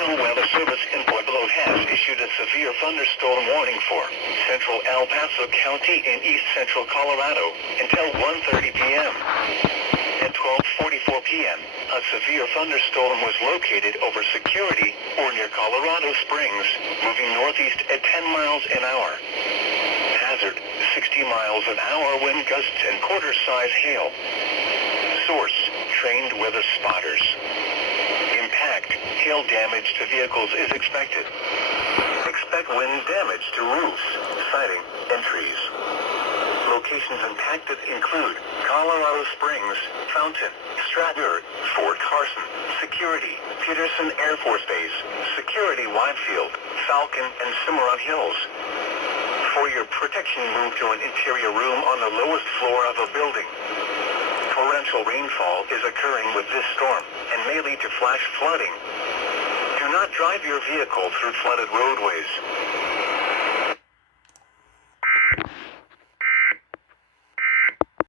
National Weather Service in Pueblo has issued a severe thunderstorm warning for central El Paso County in east central Colorado until 1:30 p.m. At 12:44 p.m., a severe thunderstorm was located over Security or near Colorado Springs, moving northeast at 10 miles an hour. Hazard, 60 miles an hour wind gusts and quarter-size hail. Source, trained weather spotters. Impact, hail damage to vehicles is expected. Expect wind damage to roofs, siding, and trees. Locations impacted include Colorado Springs, Fountain, Stratford, Fort Carson, Security, Peterson Air Force Base, Security Widefield, Falcon, and Cimarron Hills. For your protection, move to an interior room on the lowest floor of a building. Torrential rainfall is occurring with this storm and may lead to flash flooding. Do not drive your vehicle through flooded roadways.